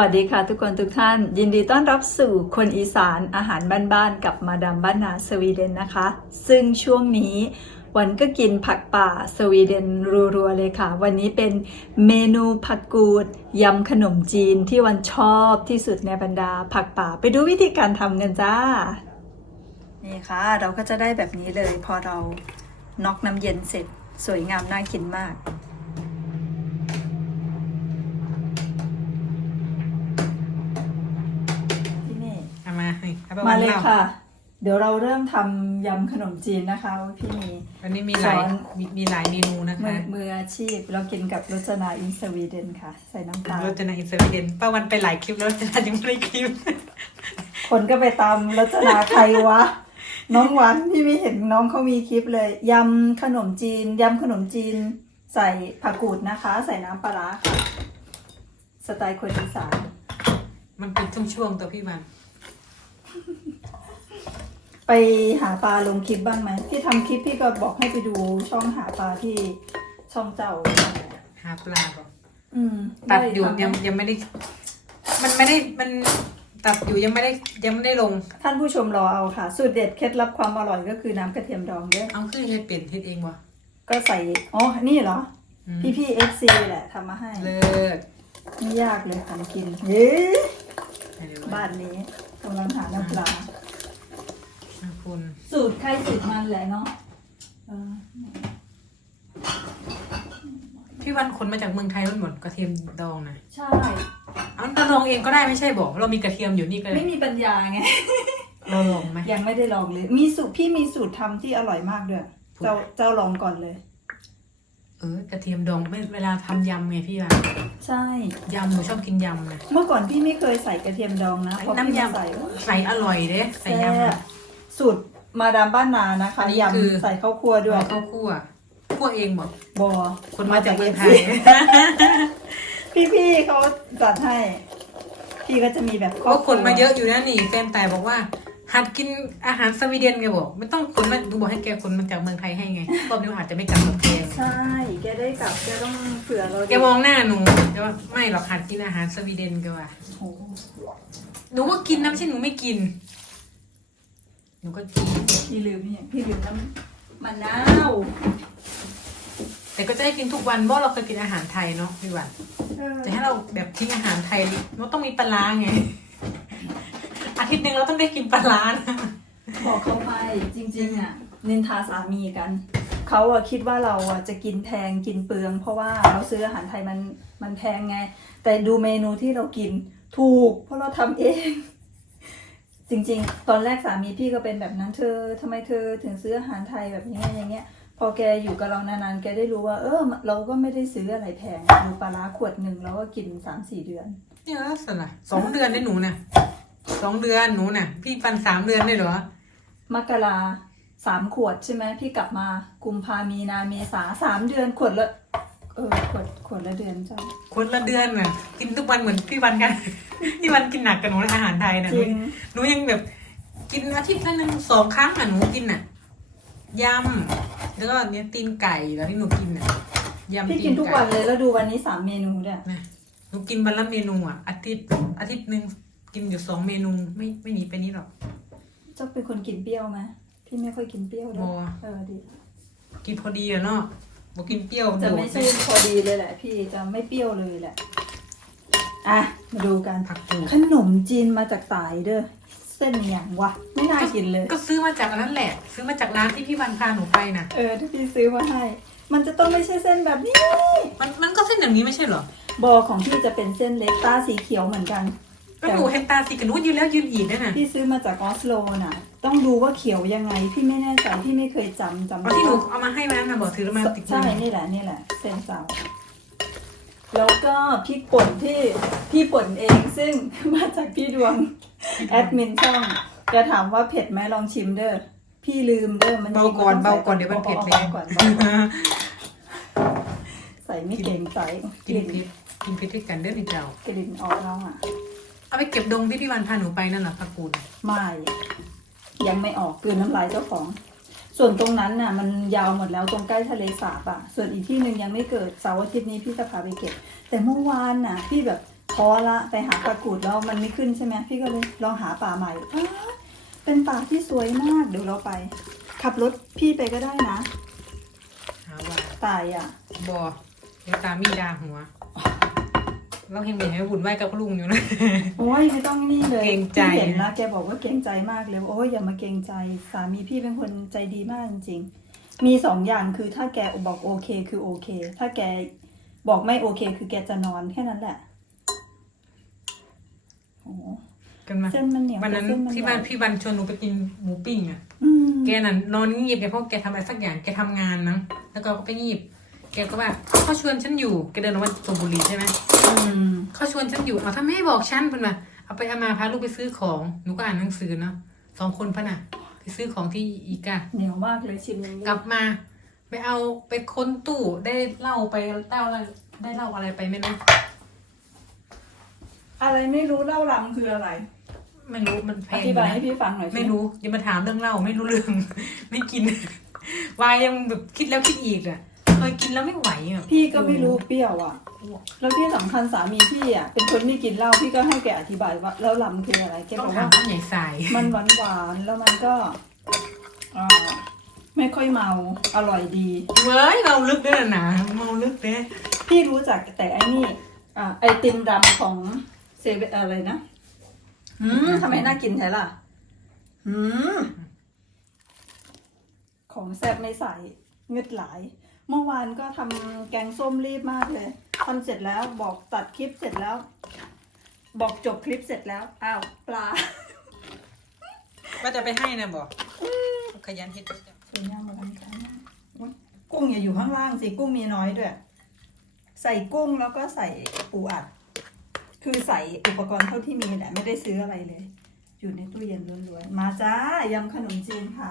วัสดีค่ะทุกคนทุกท่าน ยินดีต้อนรับสู่คนอีสานอาหารบ้านๆกับมาดามบ้านนาสวีเดนนะคะ ซึ่งช่วงนี้วันก็กินผักป่าสวีเดนรัวๆเลยค่ะ วันนี้เป็นเมนูผักกูดยำขนมจีนที่วันชอบที่สุดในบรรดาผักป่าไปดูวิธีการทำกันจ้า นี่ค่ะ เราก็จะได้แบบนี้เลย พอเราน็อกน้ำเย็นเสร็จสวยงามน่ากินมาก ที่นี่ เอา มาให้เอาไปมาวันเลยเล่าค่ะ เดี๋ยวเราเริ่มทำยำขนมจีนนะคะพี่มีวันนี้มีหลายสอนมีมีหลายเมนูนะมืคะอมืออาชีพเรากินกับรสนาอินสวีเดนค่ะ ใส่น้ำตาลรจนาอินสวีเดนป้าวันไปหลายคลิปแล้วรจนายังไม่ได้คลิป คนก็ไปตามรสนาใครวะน้องหวานพี่ไม่เห็นน้องเขามีคลิปเลยยำขนมจีนยำขนมจีน ใส่ผักกูดนะคะ ใส่น้ำปลาร้าค่ะสไตล์คนอีสานมันเป็นช่วงๆตัวพี่วัน ไปหาปลาลงคลิปบ้างไหมพี่ทำคลิปพี่ก็บอกให้ไปดูช่องหาปลาที่ช่องเจ้า หาปลาก่อนอืมตัดอยู่ไทำไหมยังยังไม่ได้ มันไม่ได้มันตัดอยู่ยังไม่ได้ยังไม่ได้ลง ท่านผู้ชมรอเอาค่ะ สูตรเด็ดเคล็ดลับความอร่อยก็คือน้ำกระเทียมดองเด้อเอาขึ้นให้เปลี่ยนเฮ็ดเองวะก็ใส่อ๋อนี่เหรอ อืมพี่พี่เอฟซีแหละทำมาให้เลิศไม่ยากเลยทำกินเฮ้เดี๋ยวบ้านนี้กำลังหาน้ำปลานะคุณสูตรใครสูตรมันแหละเนาะเออพี่วันขนมาจากเมืองไทยรุ่นหมดกระเทียมดองนะใช่ เอาเราลองเองก็ได้ไม่ใช่บอกเรามีกระเทียมอยู่นี่ก็เลไม่ยมีปัญญาไง เราลองไหมยังไม่ได้ลองเลย มีสูตรพี่มีสูตรทำที่อร่อยมากด้วย เจ้าเจ้าลองก่อนเลย เออกระเทียมดองเวลาทำยำไงพี่วันใช่ ยำหนูชอบกินยำนะ เมื่อก่อนพี่ไม่เคยใส่กระเทียมดองนะพอพี่น้ำมายำ ใส่ใส่อร่อยเด้ใส่แซ่ยำบอะ สูตรมาดามบ้านนานะคะอันนี้คือ ยำใส่ข้าวคั่วด้วยข้าวคั่วคั่วเองบอกบอคนมาจากเมืองไทย พี่พี่ๆเขาจัดให้ พี่ก็จะมีแบบก็คนมาเยอะอยู่นะนี่แฟนแต่บอกว่า หัดกินอาหารสวีเดนแกบอกไม่ต้องคนมาหนูบอกให้แกคนมาจากเมืองไทยให้ไงรอบนี้อาจจะไม่กลับกับแกใช่ แกได้กลับแกต้องเผื่อเราแกมองหน้าหนูแต่ว่าไม่หรอกหัดกินอาหารสวีเดนแกว่าโอ้โหหนูก็กินนะไม่ใช่หนูไม่กิน หนูก็กินพี่ลืมเนี่ยพี่ลืมน้ำมะนาวแต่ก็จะให้กินทุกวันเพราะเราเคยกินอาหารไทยเนาะพี่วันเออจะให้เราแบบทิ้งอาหารไทยมันต้องมีปลาร้าไงอา ทิตย์หนึ่งเราต้องได้กินปลาร้านะบอกเขาไปจริงๆอะนินทาสามีกัน เขาอะคิดว่าเราอะจะกินแพงกินเปลือง เพราะว่าเราซื้ออาหารไทยมันมันแพงไง แต่ดูเมนูที่เรากินถูก เพราะเราทำเอง จริงๆ ตอนแรกสามีพี่ก็เป็นแบบนั้นเธอทำไมเธอถึงซื้ออาหารไทยแบบนี้อย่างเงี้ย พอแกอยู่กับเรานานๆแกได้รู้ว่า เออ เราก็ไม่ได้ซื้ออะไรแพงดูปลาร้าขวดหนึ่งเราก็กินสามสี่เดือน เนี่ยลักษณะสองเดือนได้หนูน่ะ สองเดือนหนูน่ะ พี่ปันสามเดือนได้เหรอมกราสามขวดใช่ไหมพี่กลับมากุมภามีนาเมษาสามเดือนขวดละเออขวดขวดละเดือนจ้าคนละเดือนน่ะกินทุกวันเหมือนพี่วันกัน พี่วันกินหนักกับหนูนะอาหารไทยน่ะจหนูริงหนูยังแบบ กินอาทิตย์ละหนึ่งสองครั้งอะหนูกินอะยำแล้วก็เนี่ยตีนไก่แล้วที่หนูกินอะยำพี่ตีกินนทุกไก่วันเลยแล้วดูวันนี้สามเมนูเนี่ยนะหนูกินวันละเมนูอะอาทิตย์อาทิตย์หนึ่ง กินอยู่สองเมนูไม่ไม่หนีไปนี้หรอก เจ้าเป็นคนกินเปรี้ยวไหมพี่ไม่ค่อยกินเปรี้ยวเลยบ่ เออดีกินพอดีอะเนาะบอกกินเปรี้ยวจะโดไม่ดใช่พอดีเลยแหละ พี่จะไม่เปรี้ยวเลยแหละอะมาดูกันผักกูดขนมจีนมาจากสายเด้อเส้นอย่างวะไม่น่ากินเลย ก็ซื้อมาจากอันนั้นแหละ ซื้อมาจากร้านที่พี่วันพาหนูไปน่ะ เออที่พี่ซื้อมาให้ มันจะต้องไม่ใช่เส้นแบบนี้ มันมันก็เส้นอย่างนี้ไม่ใช่เหรอบอของพี่จะเป็นเส้นเล็กตาสีเขียวเหมือนกัน ก็หนูเห็นตาสีกันนูนยืนแล้วยืนอีกนั่นน่ะ พี่ซื้อมาจากออสโลน่ะ ต้องดูว่าเขียวยังไง พี่ไม่แน่ใจพี่ไม่เคยจำจำเอาที่หนูเอามาให้วันนั้นน่ะบอกถือมาติดมืใช่อนี่แหละนี่แหละเส้นเสาแล้วก็พริกป่นที่พี่ป่นเองซึ่ง มาจากพี่ดวง แอดมินช่องจะถามว่าเผ็ดไหมลองชิมเด้อพี่ลืมเด้อมันเบาก่อนเบาก่อนเดี๋ยวมันเผ็ดเลยเบาก่อนเบาก่อนใส่ไม่เก่งใส่กกินลิ่นพริกกินพริกด้วยกันเด้อนี่เจ้ากลิ่นออกแล้วอะ เอาไปเก็บดงที่พี่วันพาหนูไปนั่นแหละผักกูดไม่ยังไม่ออกกลืนน้ำลายเจ้าของ ส่วนตรงนั้นน่ะ มันยาวหมดแล้วตรงใกล้ทะเลสาบอะ ส่วนอีกที่หนึ่งยังไม่เกิดเสาร์อาทิตย์นี้พี่จะพาไปเก็บ แต่เมื่อวานน่ะ พี่แบบพอละไปหาปลากูดแล้วมันไม่ขึ้นใช่ไหมพี่ก็เลยลองหาป่าใหม่อ้าวเป็นป่าที่สวยมากเดี๋ยวเราไป ขับรถพี่ไปก็ได้นะหาว่าตายอะบอเดี๋ยวตามีดาหัว เราเห็นเห็นให้บุญไหวกับลุงอยู่นะ โอ้ยไม่ต้องนี่เลยเกรงใจ พี่เห็นนะแกบอกว่าเกรงใจมากเลยโอ้ยอย่ามาเกรงใจสามีพี่เป็นคนใจดีมากจริงๆมีสองอย่างคือถ้าแกบอกโอเคคือโอเค ถ้าแกบอกไม่โอเค คือแกจะนอนแค่นั้นแหละโอ้โหกันมาเส้นมันเหนียววันนั้นแต่เส้มัที่บ้านใหญ่พี่บันชวนหนูไปกินหมูปิ้งอะอืมแกน่ะนอนเงียบแกเพราะแกทำอะไรสักอย่างแกทำงานมั้งแล้วก็ไปงีบ แกก็ว่าเขาชวนฉันอยู่แกเดินออกมาสูบบุหรี่ใช่ไหมอืมเขาชวนฉันอยู่เอาถ้าไม่ให้บอกฉันเพิ่นว่าเอาไปเอามาพาลูกไปซื้อของหนูก็อ่านหนังสือเนาะสองคนพะน่ะไปซื้อของที่อีกาเหนียวมากเลยชิมยังกลับมาไปเอาไปค้นตู้ได้เหล้าไปเต้าอะไรได้เหล้าอะไรไปไหมนะอะไรไม่รู้เล่าลำคืออะไร ไม่รู้มันแพองธิบายให้นะพี่ฟังหน่อยสิไม่รู้อย่ามาถามเรื่องเหล้าไม่รู้เรื่อง ไม่กินวายยังแบบคิดแล้วคิดอีกอะ เคยกินแล้วไม่ไหวอะพี่ก็ไม่รู้เปรี้ยวอะ แล้วที่สำคัญสามีพี่อะเป็นคนไม่กินเหล้าพี่ก็ให้แกอธิบายว่าแล้วลำคืออะไรแกต้บองอกถามว่าผู้ใหญ่สายมันหวานหวานๆแล้วมันก็อ่าไม่ค่อยเมาอร่อยดี เว้ยเราลึกด้วยนะเมาลึกเด้พี่รู้จักแต่ไอ้นี่อ่าไอติมดำของเซเว่นอะไรนะอืมทำไมน่ากินแท้ล่ะอืมของแซ่บไม่ใส่เงึดหลาย เมื่อวานก็ทำแกงส้มรีบมากเลยทำเสร็จแล้วบอกตัดคลิปเสร็จแล้ว บอกจบคลิปเสร็จแล้วอ้าวปลาว่าจะไปให้นะบอกขยันเฮ็ดสวยงามเหมือนกันค่ะอุ๊ยกุ้งอย่าอยู่ข้างล่างสิกุ้งมีน้อยด้วย ใส่กุ้งแล้วก็ใส่ปูอัด คือใส่อุปกรณ์เท่าที่มีแหละไม่ได้ซื้ออะไรเลย อยู่ในตู้เย็นล้วนๆมาจ้ายำขนมจีนค่ะ